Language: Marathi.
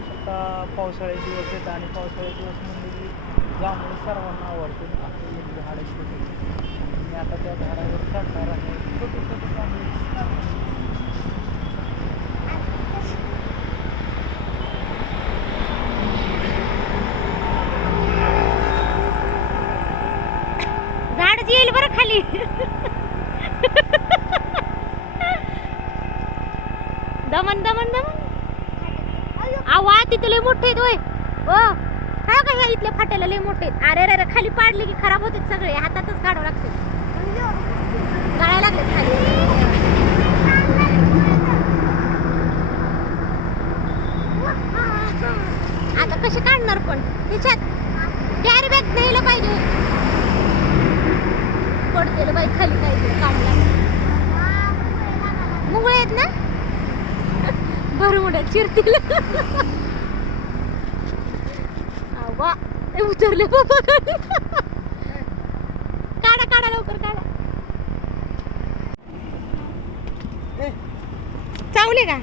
बघू शकता पावसाळ्याचे दिवस आहेत आणि पावसाळ्याचे दिवस म्हणजे जांभूळ सर्वांना आवडते. आपली एक झाड आहे मी आता त्या झाडावर चढणार आहे. छोटे छोटे जांभूळ. येईल बरं खाली. दमन दमन दमन. तिथे लय मोठे आहेत होय. ओ काय का ह्या इथल्या फाट्याला लय मोठे आहेत? अरे अरे अरे, खाली पाडले की खराब होते सगळे. हातातच काढावं लागते. गाळायला लागले खाली. आता कसे काढणार पण? त्याच्यात कॅरी बॅग न्यायला पाहिजे. पडतेलं बाई खाली काहीतरी काढला. मुंगळे आहेत ना? भरमुड्या चिरतील. वा ते उतरले बाबा खाली. काढा काढा लवकर काढा. चावले का?